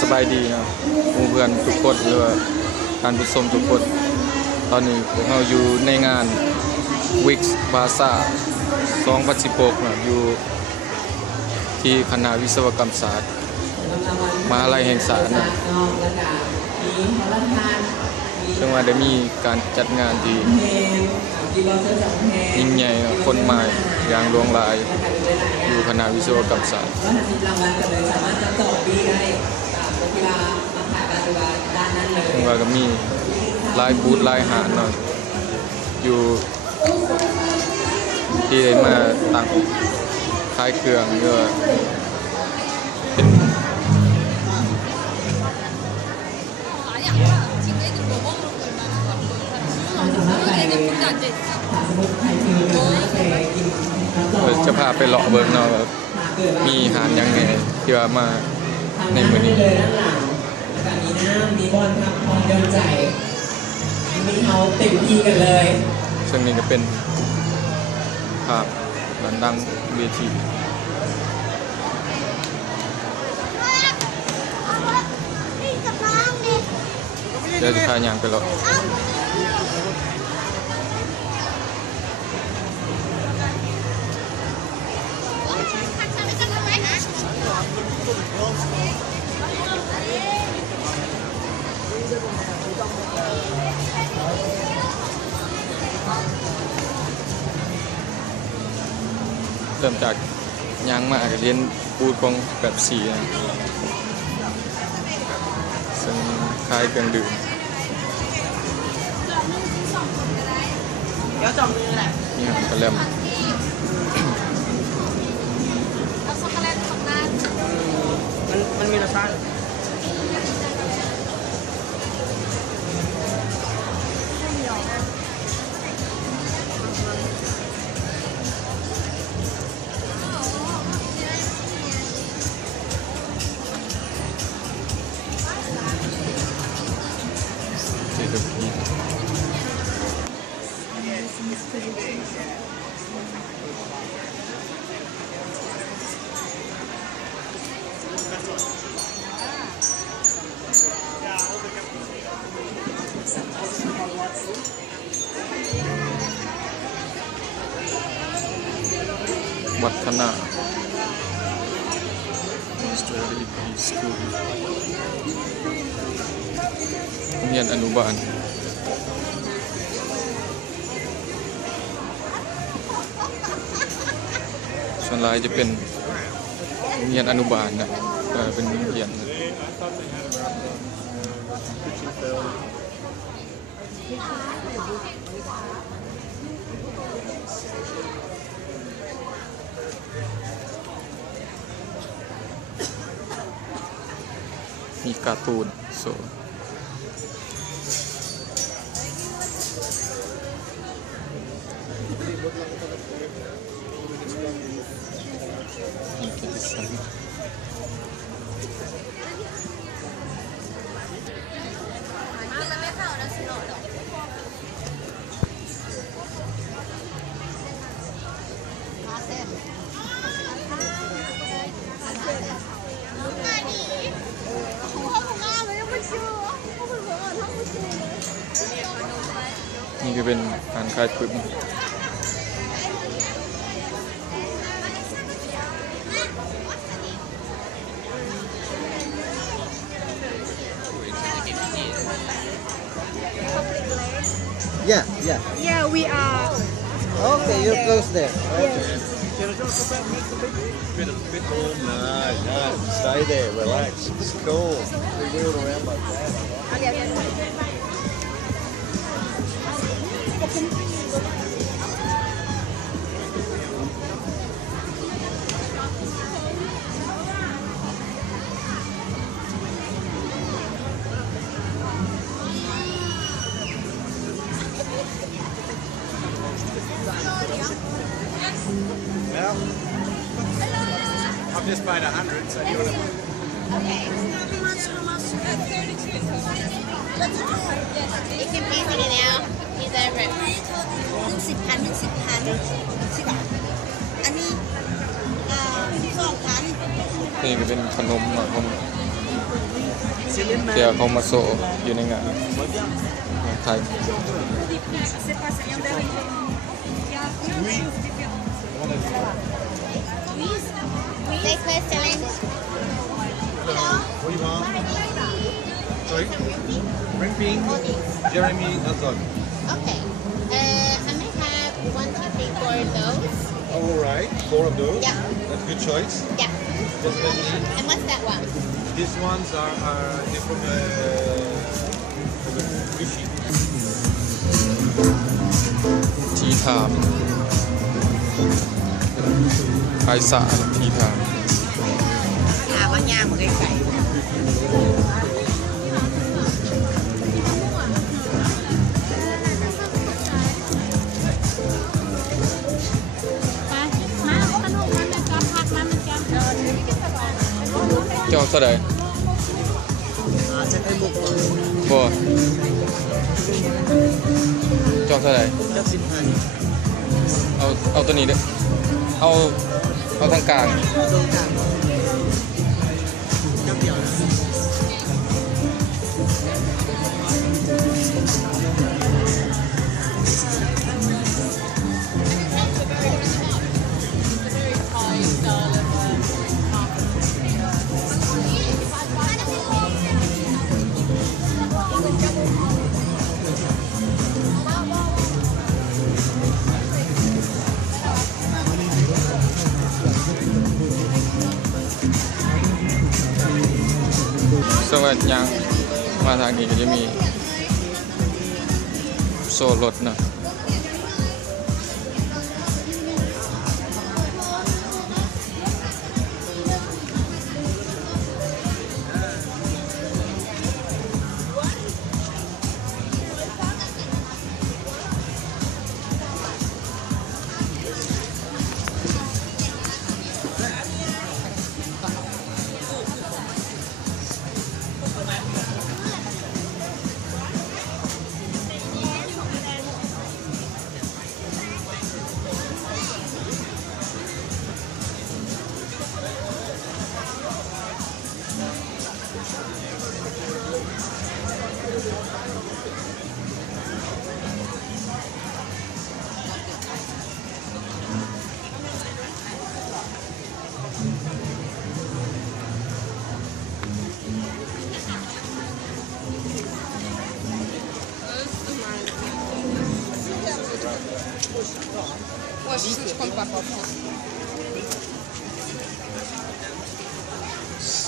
สบายดีนะหมู่เพื่อนทุกคนหรือว่าการผู้ชมทุกคนตอนนี้พวกเราอยู่ในงาน Wix Plaza 2016นะอยู่ที่คณะวิศวกรรมศาสตร์มหาวิทยาลัยแห่งศาสตร์นะซึ่งว่าได้มีการจัดงานที่ยิ่งใหญ่นะคนมาอย่างหลวงหลายอยู่คณะวิศวกรรมศาสตร์ซึ่งว่าก็มีหลายบูธหลายหาดเนาะอยู่ที่ได้มาตั้งขายเครื่องเยอะเป็นจะพาไปเลาะเบิ่งเนาะมีอาหารยังไงที่ว่ามาในมื้อนี้มีน้ำมีบอลพักผ่อนหย่อนใจมีเขาเต็มที่กันเลยซึ่งนี่ก็เป็นภาพหลังดังเวทีเดี๋ยวจะพาอย่างไปเลาะเริ่มจากยางมาเรียนปูดของแบบสีนะซึ่งคล้ายเครื่องดื่มเดี๋ยวจอมมือแหละนี่ครับกระเลมเอาช็อกโกแลตของร้านมันมีรสชาติวัฒนาสตรีทสคูลโรงเรียนอนุบาลส่วนหลายจะเป็นโรงเรียนอนุบาลนะเป็นโรงเรียนมีการ์ตูนโซมีกิจกรรมนี่ก็เป็นการคลายปึ้มYeah, yeah. Yeah, we are. Okay, you're close there. Yes. No, no, stay there, relax. It's cool. We wheel around like that. Well, I've just paid 100, so you want to... Okay. How much? 32. You can pay for it now. He's over. อันนี้2,000 นี่ก็เป็นขนมหน่อยผม เ C'est les เดี๋ยว mêmes. เขามาโซอยู่ในงานไทย C'est pas ça, il y en a une. Il y a plein de choses différentes. Next question. Hello. What do you want? Sorry? Bring pink. Jeremy Azog. Okay. I may have 1, 2, 3, 4 of those. All right, 4 of those. Yeah. That's a good choice. Yeah. Definitely. And what's that one? These ones are they're from sushi. ทีไทม์ไอซ่าทีไทม์ ถามว่ายางหมดเลยไก่ เจ้าเท่าไหร่ จะให้บุก บ่เจ้าเท่าไหร่ เลือก10,000 เอาตัวนี้เด้อเอาทางกลาง ตรงกลางน้ำเดียวนะ สวัสดียังมาทางนี้ก็จะมีโซนรถนะ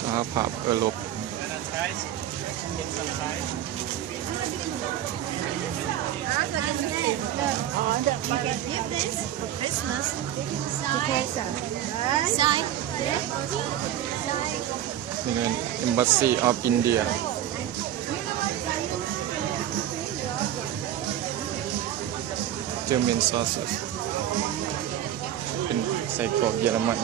สหภาพยุโรป นี่เป็น Embassy of India เจอร์เมนซอสเป็นไส้กรอกเยอรมัน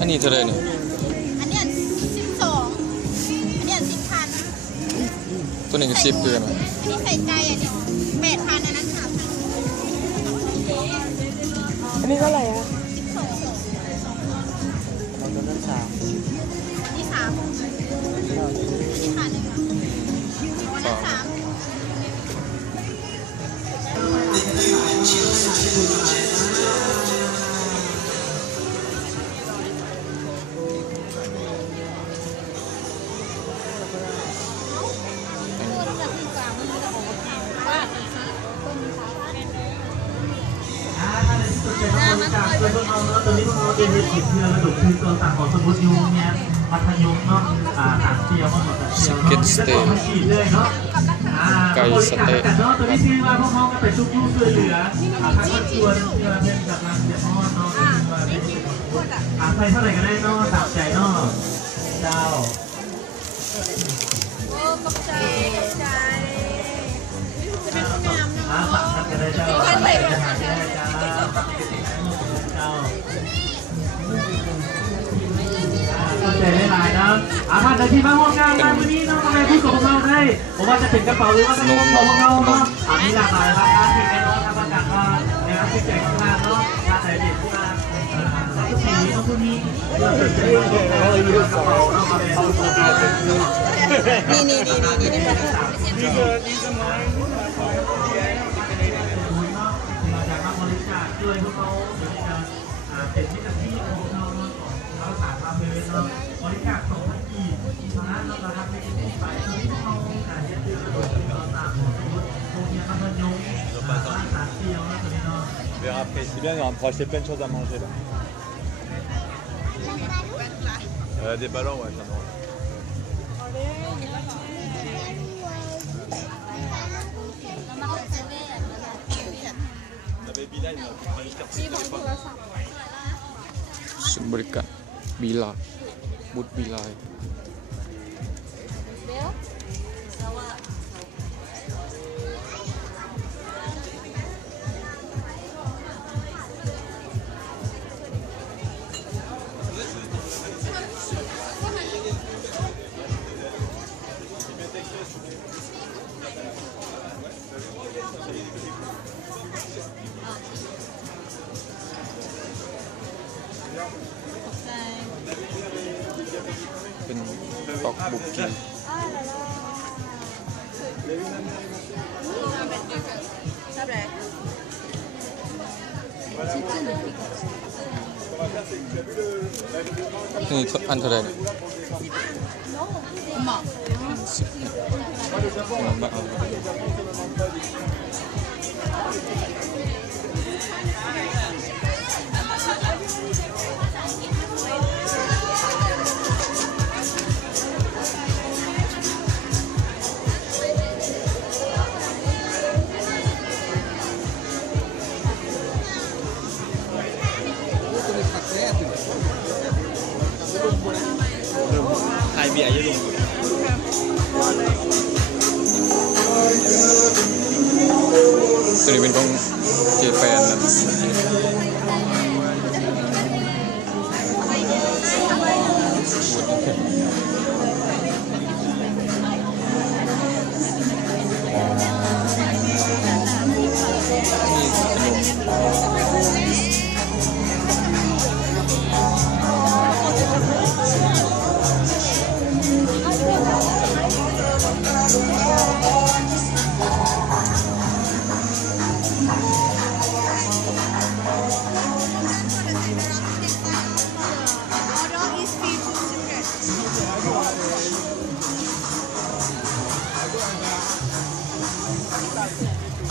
อันนี้เท่าไหร่เนี่ย อันเนี้ย12 อันเนี้ย10,000 ตัวนี้ก็10เดือน อันนี้ไข่ไก่อันนี้8,000 อันนั้น3,000 อันนี้เท่าไหร่อะ เราจะเลือก3 อันนี้3อันนี้ขาด1อันนั้น3 โดยพวกเราเนาะตอนนี้พวกเราเรียนในกลุ่มที่เราระดับคือตัวต่างของสมุดยุงเนี่ยมัธยมเนาะต่างเที่ยวเนาะต่างเที่ยวเนาะจะต้องมาฉีดเลยเนาะบริการแต่เนาะตัวนี้ชื่อว่าพวกเราเป็นชุกยุ่งช่วยเหลือทางครอบครัวที่เราเป็นกับงานเดือดร้อนเนาะใครเท่าไหร่ก็ได้เนาะตามใจเนาะเจ้าสั่งกันเลย เจ้าอาหารได้เจ้าเข้าใจได้หลายนะท่านใดที่มาร่วมงานวันนี้น้องอะไรผู้ส่งเราได้ผมว่าจะเป็นกระเป๋าหรือว่าเป็นกระเป๋าของเราเนาะมีหลากหลายรายการที่เป็นน้องทำประกันมานะครับที่แจกข้างหน้าเนาะงานไหนเด็ดที่มาทุกสีน้องผู้นี้เราจะได้กระเป๋าเรามาเป็นผู้ส่งบริจาคด้วยพวกเขาเป็นที่ตั้งที่ของเราเนาะเราสามารถเป็นเนาะบริจาคส่งทันทีเพราะนั้นเราทำในที่ไปที่พวกเขาการยึดถือโดยเราสามารถโรงเรียนมัธยมบ้านสามเที่ยวนะตัวนี้เนาะ On verra après. C'est bien, on pourra acheter plein de choses à manger là. Des ballons, ouais, j'en aurai. La baby line, on prend une carte de téléphone. ศูนย์บริการบีลาบุตรบีลาย เป็นตอกบุกกี้ นี่อันเท่าไหร่เนี่ย10 บาทHai bia aja dong. ตัวนี้เป็นของเจแปนนะ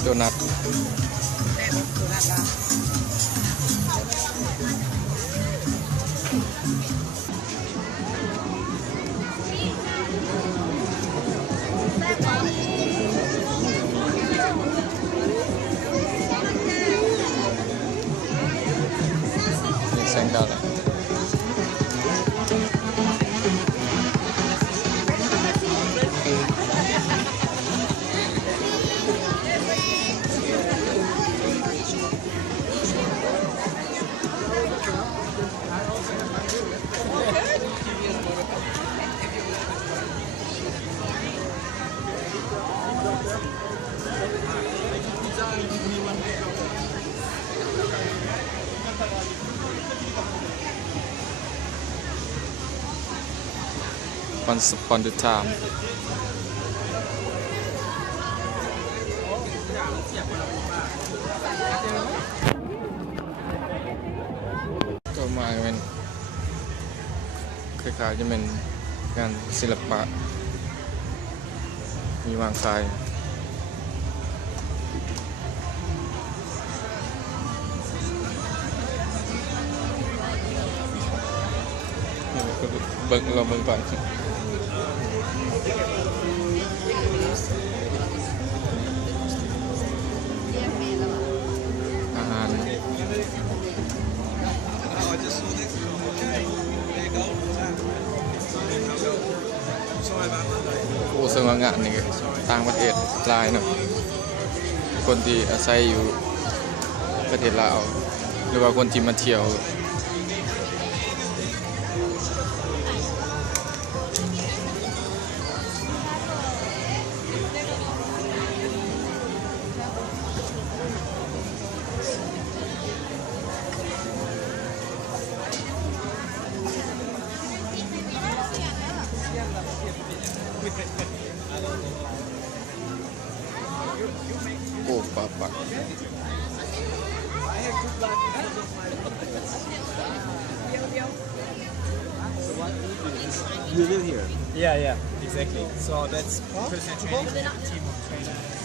โดนัทแซงดาวแล้วOnce upon a time ก็มาเป็นคล้ายๆจะเป็นงานศิลปะมีวางขายเบิ่งเราเบิ่งก่อนอาหารโอ้สงงานนี่ต่างประเทศลายเนาะค คนที่อาศัยอยู่ประเทศลาวหรือว่าคนที่มาเที่ยวโอ้ปะปะ You live here. Yeah, yeah, exactly. So that's personal training, team of trainers.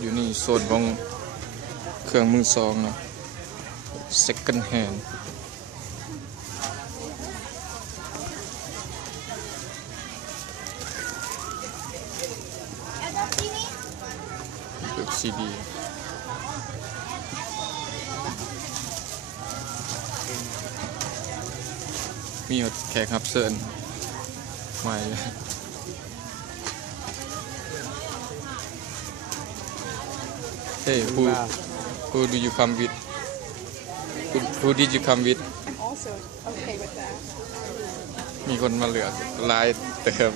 อยู่นี่โซนของเครื่องมือสองเนาะ second hand เลือกซีดีมีแขกรับเชิญมาเลย Hey, who do you come with? Who did you come with? Also okay with that. มีคนมาเหลือหลายเติม